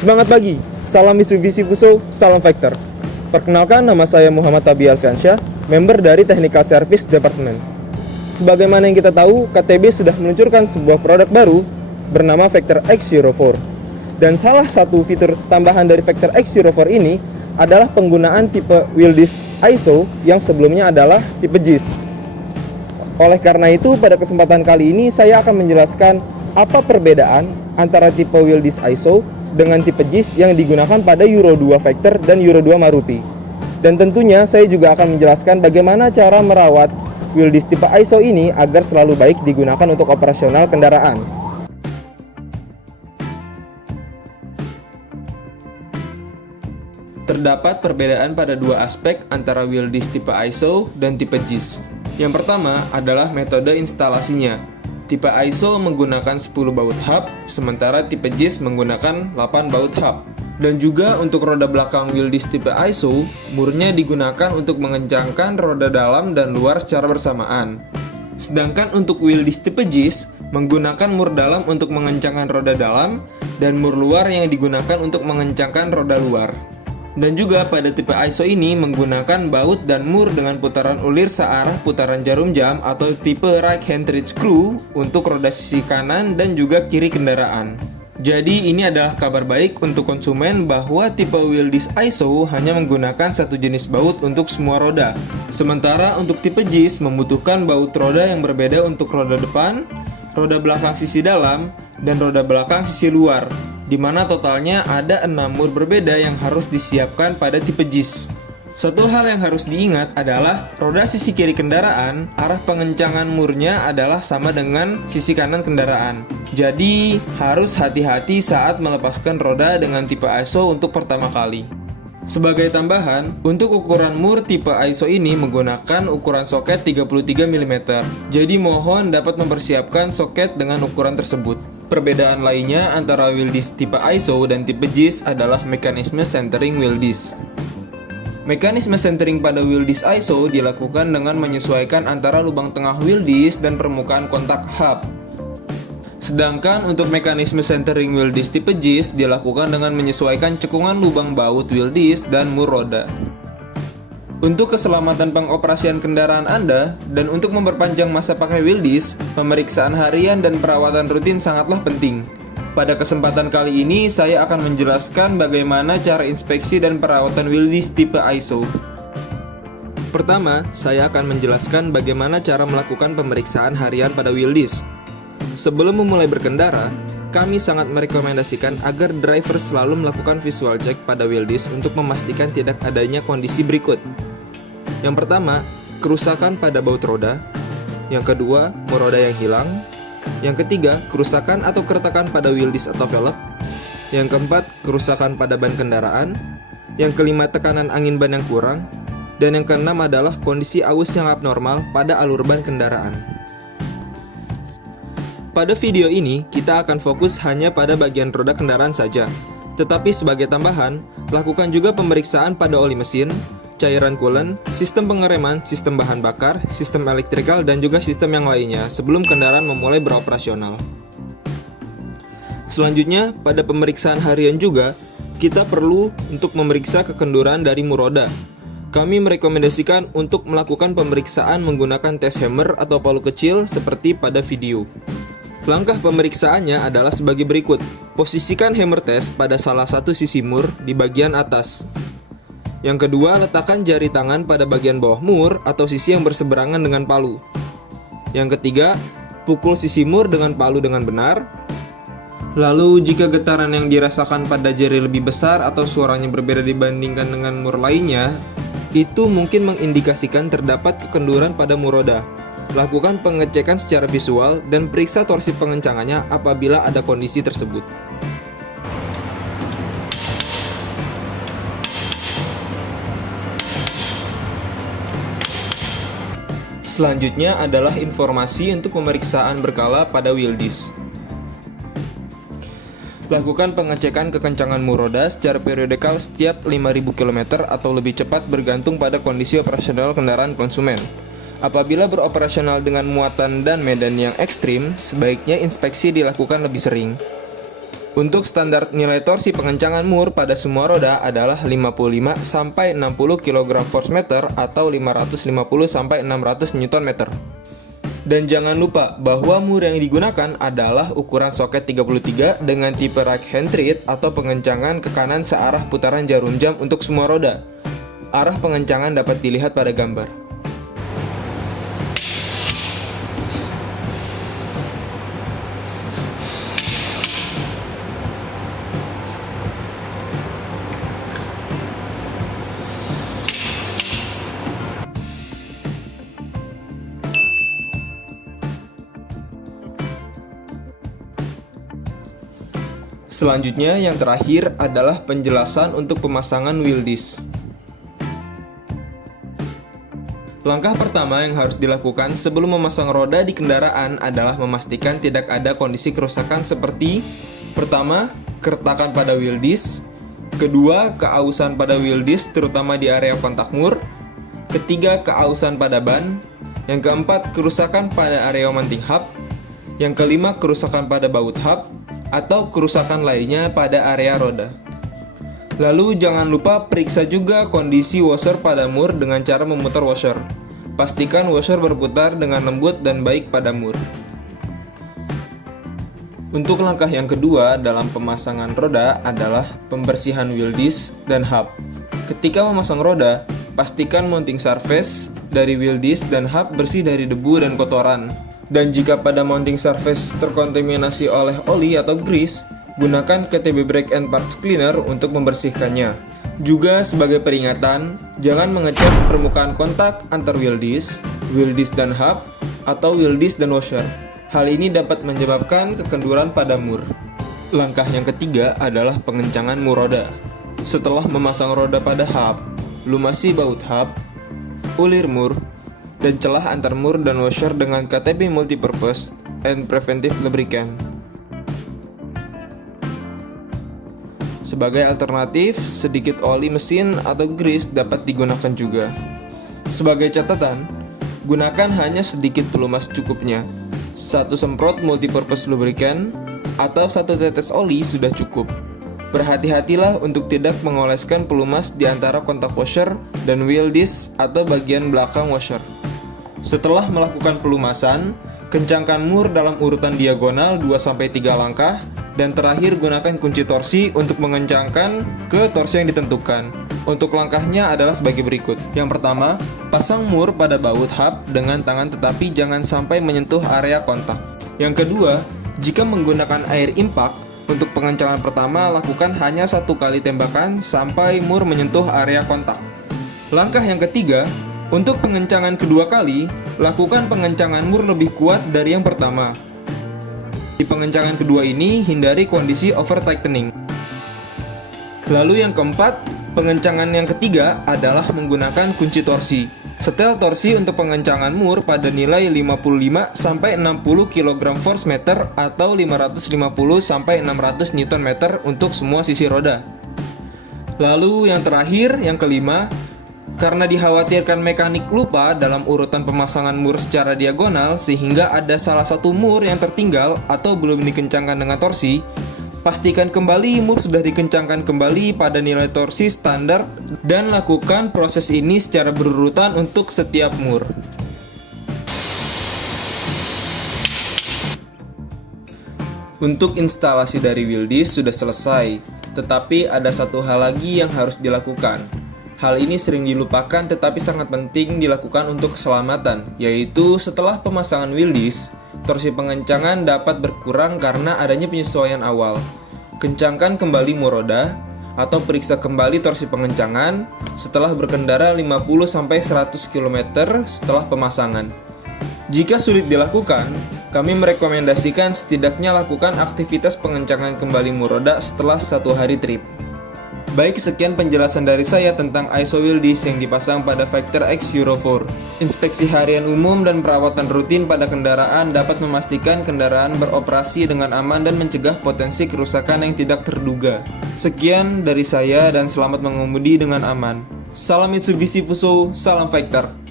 Semangat pagi, salam Mitsubishi Fuso, salam Factor. Perkenalkan, nama saya Muhammad Tabi Alfiansyah, member dari Technical Service Department. Sebagaimana yang kita tahu, KTB sudah meluncurkan sebuah produk baru bernama Factor X04. Dan salah satu fitur tambahan dari Factor X04 ini adalah penggunaan tipe wheel disc ISO yang sebelumnya adalah tipe JIS. Oleh karena itu, pada kesempatan kali ini saya akan menjelaskan apa perbedaan antara tipe wheel disc ISO dengan tipe JIS yang digunakan pada Euro 2 Factor dan Euro 2 Maruti. Dan tentunya saya juga akan menjelaskan bagaimana cara merawat wheel disc tipe ISO ini agar selalu baik digunakan untuk operasional kendaraan. Terdapat perbedaan pada dua aspek antara wheel disc tipe ISO dan tipe JIS. Yang pertama adalah metode instalasinya. Tipe ISO menggunakan 10 baut hub, sementara tipe JIS menggunakan 8 baut hub. Dan juga untuk roda belakang wheel disc tipe ISO, murnya digunakan untuk mengencangkan roda dalam dan luar secara bersamaan. Sedangkan untuk wheel disc tipe JIS menggunakan mur dalam untuk mengencangkan roda dalam dan mur luar yang digunakan untuk mengencangkan roda luar. Dan juga pada tipe ISO ini menggunakan baut dan mur dengan putaran ulir searah putaran jarum jam atau tipe right hand reach screw untuk roda sisi kanan dan juga kiri kendaraan. Jadi ini adalah kabar baik untuk konsumen bahwa tipe wheel disc ISO hanya menggunakan satu jenis baut untuk semua roda. Sementara untuk tipe JIS membutuhkan baut roda yang berbeda untuk roda depan, roda belakang sisi dalam, dan roda belakang sisi luar, di mana totalnya ada 6 mur berbeda yang harus disiapkan pada tipe JIS. Suatu hal yang harus diingat adalah roda sisi kiri kendaraan, arah pengencangan murnya adalah sama dengan sisi kanan kendaraan. Jadi, harus hati-hati saat melepaskan roda dengan tipe ISO untuk pertama kali. Sebagai tambahan, untuk ukuran mur tipe ISO ini menggunakan ukuran soket 33 mm. Jadi mohon dapat mempersiapkan soket dengan ukuran tersebut. Perbedaan lainnya antara wheel disc tipe ISO dan tipe JIS adalah mekanisme centering wheel disc. Mekanisme centering pada wheel disc ISO dilakukan dengan menyesuaikan antara lubang tengah wheel disc dan permukaan kontak hub. Sedangkan untuk mekanisme centering wheel disc tipe JIS dilakukan dengan menyesuaikan cekungan lubang baut wheel disc dan mur roda. Untuk keselamatan pengoperasian kendaraan Anda dan untuk memperpanjang masa pakai wheel disc, pemeriksaan harian dan perawatan rutin sangatlah penting. Pada kesempatan kali ini, saya akan menjelaskan bagaimana cara inspeksi dan perawatan wheel disc tipe ISO. Pertama, saya akan menjelaskan bagaimana cara melakukan pemeriksaan harian pada wheel disc. Sebelum memulai berkendara, kami sangat merekomendasikan agar driver selalu melakukan visual check pada wheel disc untuk memastikan tidak adanya kondisi berikut. Yang pertama, kerusakan pada baut roda. Yang kedua, mur roda yang hilang. Yang ketiga, kerusakan atau keretakan pada wheel disc atau velg. Yang keempat, kerusakan pada ban kendaraan. Yang kelima, tekanan angin ban yang kurang. Dan yang keenam adalah kondisi aus yang abnormal pada alur ban kendaraan. Pada video ini, kita akan fokus hanya pada bagian roda kendaraan saja. Tetapi sebagai tambahan, lakukan juga pemeriksaan pada oli mesin, cairan coolant, sistem pengereman, sistem bahan bakar, sistem elektrikal, dan juga sistem yang lainnya sebelum kendaraan memulai beroperasional. Selanjutnya, pada pemeriksaan harian juga, kita perlu untuk memeriksa kekenduran dari mur roda. Kami merekomendasikan untuk melakukan pemeriksaan menggunakan tes hammer atau palu kecil seperti pada video. Langkah pemeriksaannya adalah sebagai berikut. Posisikan hammer test pada salah satu sisi mur di bagian atas. Yang kedua, letakkan jari tangan pada bagian bawah mur atau sisi yang berseberangan dengan palu. Yang ketiga, pukul sisi mur dengan palu dengan benar. Lalu, jika getaran yang dirasakan pada jari lebih besar atau suaranya berbeda dibandingkan dengan mur lainnya, itu mungkin mengindikasikan terdapat kekenduran pada mur roda. Lakukan pengecekan secara visual dan periksa torsi pengencangannya apabila ada kondisi tersebut. Selanjutnya adalah informasi untuk pemeriksaan berkala pada wheel disc. Lakukan pengecekan kekencangan mur roda secara periodikal setiap 5.000 km atau lebih cepat bergantung pada kondisi operasional kendaraan konsumen. Apabila beroperasional dengan muatan dan medan yang ekstrim, sebaiknya inspeksi dilakukan lebih sering. Untuk standar nilai torsi pengencangan mur pada semua roda adalah 55 sampai 60 kg force meter atau 550 sampai 600 Nm. Dan jangan lupa bahwa mur yang digunakan adalah ukuran soket 33 dengan tipe right hand tread atau pengencangan ke kanan searah putaran jarum jam untuk semua roda. Arah pengencangan dapat dilihat pada gambar. Selanjutnya, yang terakhir adalah penjelasan untuk pemasangan wheel disc. Langkah pertama yang harus dilakukan sebelum memasang roda di kendaraan adalah memastikan tidak ada kondisi kerusakan seperti: pertama, keretakan pada wheel disc; kedua, keausan pada wheel disc terutama di area kontak mur; ketiga, keausan pada ban; yang keempat, kerusakan pada area mounting hub; yang kelima, kerusakan pada baut hub atau kerusakan lainnya pada area roda. Lalu jangan lupa periksa juga kondisi washer pada mur dengan cara memutar washer. Pastikan washer berputar dengan lembut dan baik pada mur. Untuk langkah yang kedua dalam pemasangan roda adalah pembersihan wheel disc dan hub. Ketika memasang roda, pastikan mounting surface dari wheel disc dan hub bersih dari debu dan kotoran. Dan jika pada mounting surface terkontaminasi oleh oli atau grease, gunakan KTB Brake and Parts Cleaner untuk membersihkannya. Juga sebagai peringatan, jangan mengecat permukaan kontak antar wheel disc dan hub, atau wheel disc dan washer. Hal ini dapat menyebabkan kekenduran pada mur. Langkah yang ketiga adalah pengencangan mur roda. Setelah memasang roda pada hub, lumasi baut hub, ulir mur, dan celah antar mur dan washer dengan KTB Multipurpose and Preventive Lubricant. Sebagai alternatif, sedikit oli mesin atau grease dapat digunakan juga. Sebagai catatan, gunakan hanya sedikit pelumas cukupnya. 1 semprot multipurpose lubricant atau 1 tetes oli sudah cukup. Berhati-hatilah untuk tidak mengoleskan pelumas di antara kontak washer dan wheel disc atau bagian belakang washer. Setelah melakukan pelumasan, kencangkan mur dalam urutan diagonal 2-3 langkah, dan terakhir gunakan kunci torsi untuk mengencangkan ke torsi yang ditentukan. Untuk langkahnya adalah sebagai berikut. Yang pertama, pasang mur pada baut hub dengan tangan tetapi jangan sampai menyentuh area kontak. Yang kedua, jika menggunakan air impact, untuk pengencangan pertama lakukan hanya 1 kali tembakan sampai mur menyentuh area kontak. Langkah yang ketiga, untuk pengencangan kedua kali, lakukan pengencangan mur lebih kuat dari yang pertama. Di pengencangan kedua ini, hindari kondisi over tightening. Lalu yang keempat, pengencangan yang ketiga adalah menggunakan kunci torsi. Setel torsi untuk pengencangan mur pada nilai 55 sampai 60 kg force meter atau 550 sampai 600 Nm untuk semua sisi roda. Lalu yang terakhir, yang kelima, karena dikhawatirkan mekanik lupa dalam urutan pemasangan mur secara diagonal sehingga ada salah satu mur yang tertinggal atau belum dikencangkan dengan torsi, pastikan kembali mur sudah dikencangkan kembali pada nilai torsi standar dan lakukan proses ini secara berurutan untuk setiap mur. Untuk instalasi dari wheel disc sudah selesai, tetapi ada satu hal lagi yang harus dilakukan. Hal ini sering dilupakan tetapi sangat penting dilakukan untuk keselamatan, yaitu setelah pemasangan wheel disc, torsi pengencangan dapat berkurang karena adanya penyesuaian awal. Kencangkan kembali mur roda atau periksa kembali torsi pengencangan setelah berkendara 50-100 km setelah pemasangan. Jika sulit dilakukan, kami merekomendasikan setidaknya lakukan aktivitas pengencangan kembali mur roda setelah 1 hari trip. Baik, sekian penjelasan dari saya tentang ISO wheel disc yang dipasang pada Vector X Euro 4. Inspeksi harian umum dan perawatan rutin pada kendaraan dapat memastikan kendaraan beroperasi dengan aman dan mencegah potensi kerusakan yang tidak terduga. Sekian dari saya dan selamat mengemudi dengan aman. Salam Mitsubishi Fuso, salam Vector.